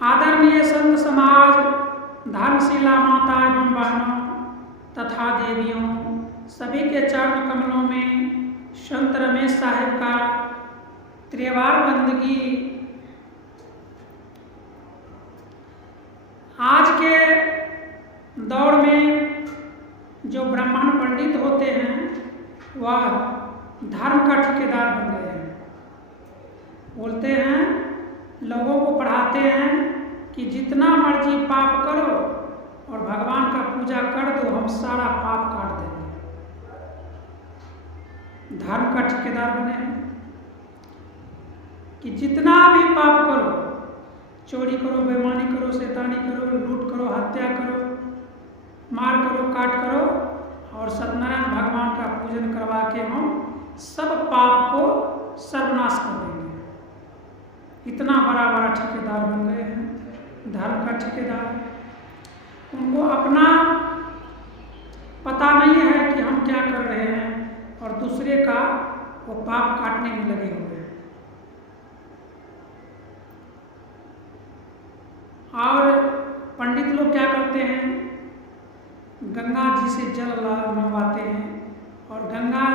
आदरणीय संत समाज, धर्मशिला माता एवं बहनों तथा देवियों, सभी के चरण कमलों में संत रमेश साहिब का त्रिवार बंदगी। आज के दौर में जो ब्राह्मण पंडित होते हैं वह धर्म का ठेकेदार बन गए हैं। बोलते हैं, लोगों को पढ़ाते हैं कि जितना मर्जी पाप करो और भगवान का पूजा कर दो, हम सारा पाप काट देंगे। धर्म का ठेकेदार बने हैं कि जितना भी पाप करो, चोरी करो, बेईमानी करो, शैतानी करो, लूट करो, हत्या करो, मार करो, काट करो, और सत्यनारायण भगवान का पूजन करवा के हम सब पाप को सर्वनाश कर देंगे। इतना बड़ा बड़ा ठेकेदार बन गए हैं, धर्म का ठेकेदार। उनको अपना पता नहीं है कि हम क्या कर रहे हैं और दूसरे का वो पाप काटने में लगे हुए हैं। और पंडित लोग क्या करते हैं, गंगा जी से जल मंगवाते हैं और गंगा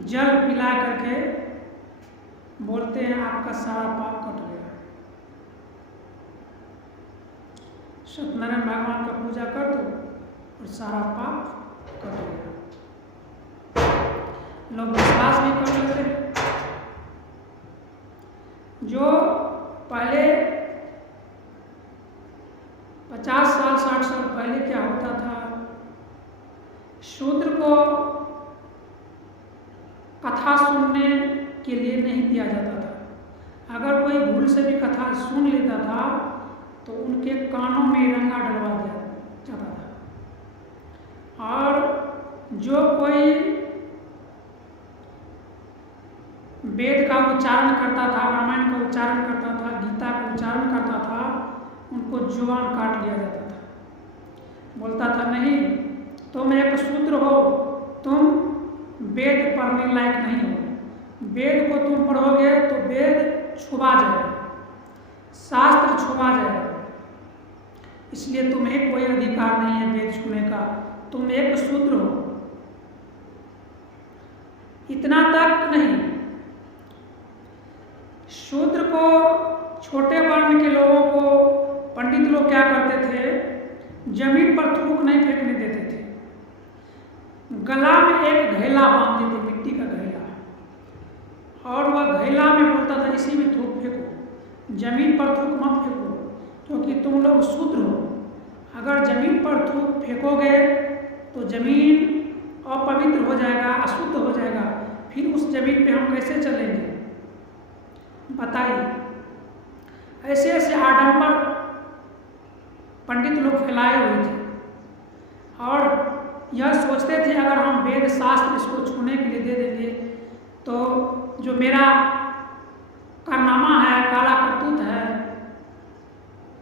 जल पिला करके बोलते हैं आपका सारा पाप कट गया। सत्यनारायण भगवान का पूजा कर दो और सारा पाप कट गया। लोग विश्वास भी कर लेते हैं। जो पहले 50 साल 60 साल पहले क्या होता था, शूद्र को कथा सुनने के लिए नहीं दिया जाता था। अगर कोई भूल से भी कथा सुन लेता था तो उनके कानों में रंगा डलवा दिया जाता था। और जो कोई वेद का उच्चारण करता था, रामायण का उच्चारण करता था, गीता का उच्चारण करता था, उनको जुबान काट लिया जाता था। बोलता था नहीं, तुम एक शूद्र हो, तुम वेद पढ़ने लायक नहीं हो। वेद को तुम पढ़ोगे तो वेद छुपा जाएगा, शास्त्र छुपा जाएगा, इसलिए तुम्हें कोई अधिकार नहीं है वेद छूने का, तुम एक शूद्र हो। इतना तक नहीं, शूद्र को, छोटे वर्ण के लोगों को पंडित लोग क्या करते थे, जमीन पर थूक नहीं फेंकने देते थे। गला में एक घैला बांधते थे, मिट्टी का घैला, और वह घैला में बोलता था इसी में थूक फेंको, जमीन पर थूक मत फेंको, क्योंकि तुम लोग शूद्र हो। अगर जमीन पर थूक फेंकोगे तो जमीन अपवित्र हो जाएगा, अशुद्ध हो जाएगा, फिर उस जमीन पे हम कैसे चलेंगे बताइए। ऐसे ऐसे आडंबर पंडित लोग फैलाए हुए थे और यह सोचते थे अगर हम वेद शास्त्र इसको छूने के लिए दे देंगे तो जो मेरा कारनामा है, काला करतूत है,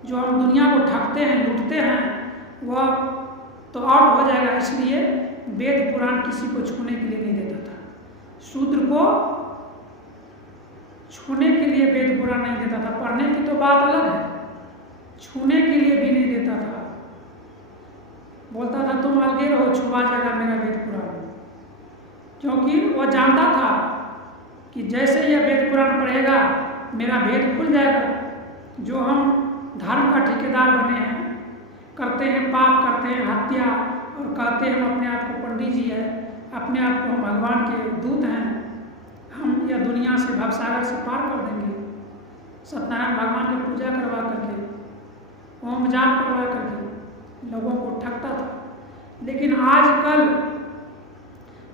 जो हम दुनिया को ठगते हैं, लूटते हैं, वह तो आउट हो जाएगा। इसलिए वेद पुराण किसी को छूने के लिए नहीं देता था। शूद्र को छूने के लिए वेद पुराण नहीं देता था। पढ़ने की तो बात अलग है, छूने के लिए भी नहीं देता था। बोलता था तुम अलगे रहो, छुपा जाएगा मेरा वेद पुराण, क्योंकि वह जानता था कि जैसे यह वेद पुराण पढ़ेगा मेरा भेद खुल जाएगा। जो हम धर्म का ठेकेदार बने हैं, करते हैं पाप, करते हैं हत्या और कहते हैं हम अपने आप को पंडित जी है, अपने आप को हम भगवान के दूत हैं, हम यह दुनिया से भवसागर से पार कर देंगे। सत्यनारायण भगवान की पूजा करवा करके, होम जाप करवा करके लोगों को ठगता था। लेकिन आजकल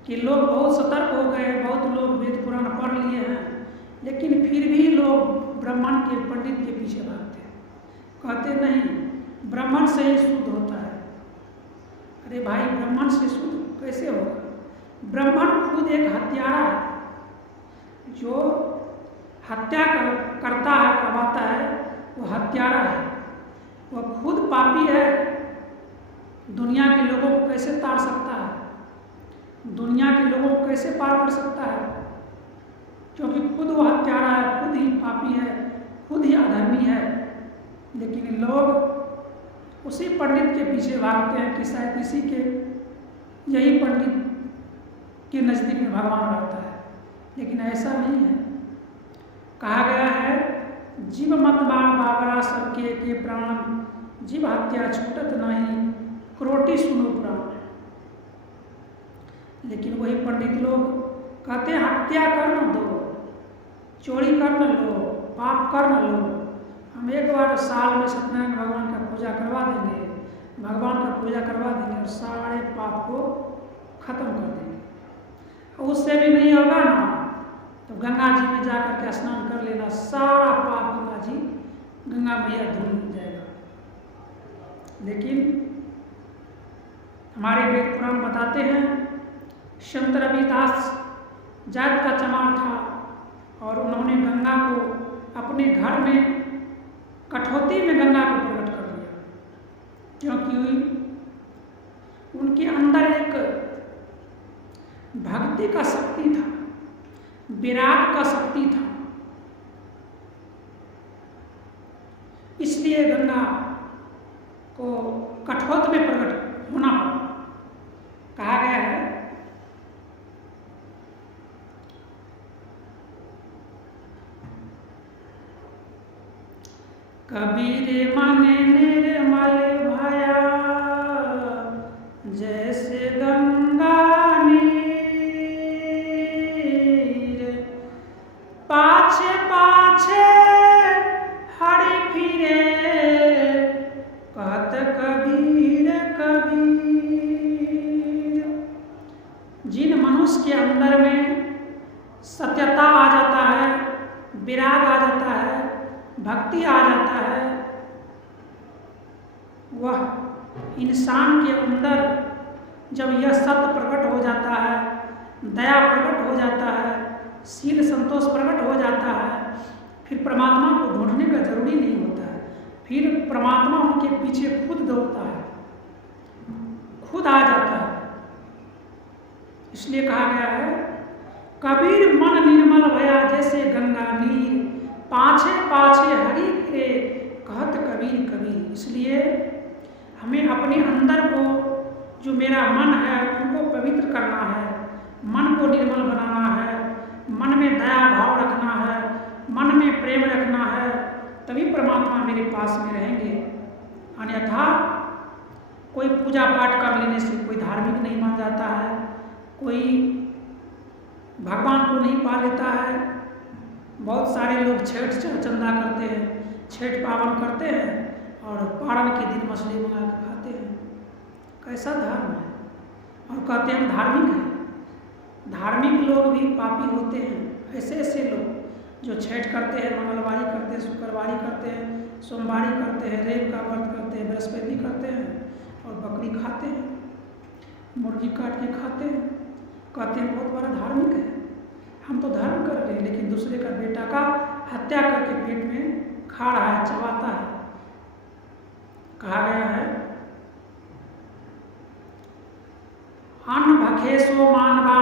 के लोग बहुत सतर्क हो गए हैं, बहुत लोग वेद पुराण पढ़ लिए हैं, लेकिन फिर भी लोग ब्राह्मण के पंडित के पीछे भागते हैं। कहते नहीं, ब्राह्मण से ही शुद्ध होता है। अरे भाई, ब्राह्मण से शुद्ध कैसे होगा? ब्राह्मण खुद एक हत्यारा है। जो हत्या करता है, करवाता है, वो हत्यारा है, वह खुद पापी है। दुनिया के लोगों को कैसे तार सकता है, दुनिया के लोगों को कैसे पार कर सकता है? क्योंकि खुद वो हत्यारा है, खुद ही पापी है, लेकिन लोग उसी पंडित के पीछे भागते हैं कि शायद किसी के यही पंडित के नज़दीक में भगवान रहता है, लेकिन ऐसा नहीं है। कहा गया है जीव मत बाबरा सबके के प्राण, जीव हत्या छूटत नहीं, क्रोटी सुनो पुराण। लेकिन वही पंडित लोग कहते हैं हत्या कर न दो, चोरी कर न लो, पाप कर न लो, हम एक बार साल में सत्यनारायण भगवान का पूजा करवा देंगे, भगवान का पूजा करवा देंगे और सारे पाप को खत्म कर देंगे। उससे भी नहीं होगा ना तो गंगा जी में जाकर के स्नान कर लेना, सारा पाप गंगा मैया धुल जाएगा। लेकिन हमारे वेद पुराण बताते हैं संत रविदास जात का चमार था और उन्होंने गंगा को अपने घर में कठौती में गंगा को प्रकट कर दिया, क्योंकि उनके अंदर एक भक्ति का शक्ति था, विराग का शक्ति था, इसलिए गंगा को कठौत में प्रकट होना पड़ा। कहा गया है कबीर माने निर्मल भया, जैसे गंगा नीर, पाछे पाछे हरि फिरे, कहत कबीर कबीर। जिन मनुष्य के अंदर में सत्यता आ जाता है, विराग आ जाता है, भक्ति आ जाता है, वह इंसान के अंदर जब यह सत्य प्रकट हो जाता है, दया प्रकट हो जाता है, शील संतोष प्रकट हो जाता है, फिर परमात्मा को ढूंढने का जरूरी नहीं होता है, फिर परमात्मा उनके पीछे खुद दौड़ता है, खुद आ जाता है। इसलिए कहा गया है कबीर मन निर्मल भया, जैसे गंगा नीर, पाछे पाछे हरि फिरे, कहत कबीर कबीर। इसलिए हमें अपने अंदर को जो मेरा मन है उनको पवित्र करना है, मन को निर्मल बनाना है, मन में दया भाव रखना है, मन में प्रेम रखना है, तभी परमात्मा मेरे पास में रहेंगे। अन्यथा कोई पूजा पाठ कर लेने से कोई धार्मिक नहीं मान जाता है, कोई भगवान को नहीं पा लेता है। बहुत सारे लोग छठ चंदा करते हैं, छठ पावन करते हैं और पारण के दिन मछली मंगा के खाते हैं। कैसा धर्म है? और कहते हैं हम धार्मिक हैं। धार्मिक लोग भी पापी होते हैं। ऐसे ऐसे लोग जो छठ करते हैं, मंगलवारी करते हैं, शुक्रवारी करते हैं, सोमवारी करते हैं, रेव का व्रत करते हैं, बृहस्पति करते हैं और बकरी खाते हैं, मुर्गी काट के खाते हैं। कहते हैं बहुत बड़ा धार्मिक है। हम तो धर्म कर रहे हैं, लेकिन दूसरे का बेटा का हत्या करके पेट में खा रहा है, चबाता है। कहा गया है अन्न भखेसो मानवा,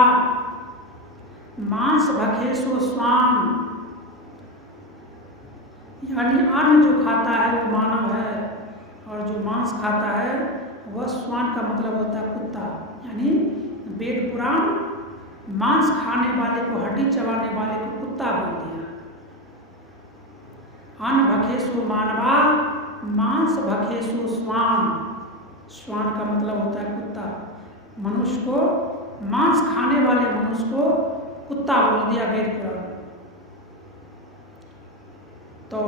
मांस भखेसो स्वान। यानी अन्न जो खाता है वो मानव है और जो मांस खाता है वह स्वान का मतलब होता है कुत्ता। यानी वेद पुराण मांस खाने वाले को, हड्डी चबाने वाले को कुत्ता बोल दिया। अन्न भखेसो मानवा, मांस भखेसो स्वान। स्वान का मतलब होता है कुत्ता। मनुष्य को, मांस खाने वाले मनुष्य को कुत्ता बोल दिया वेद पुराण। तो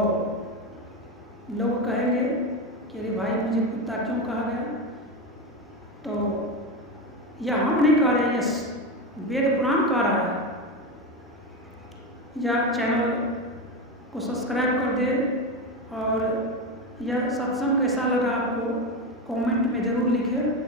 लोग कहेंगे कि अरे भाई मुझे कुत्ता क्यों कहा गया? तो यह हम नहीं कह रहे, यह वेद पुराण कह रहा है। यह चैनल को सब्सक्राइब कर दे और यह सत्संग कैसा लगा आपको कमेंट में ज़रूर लिखें।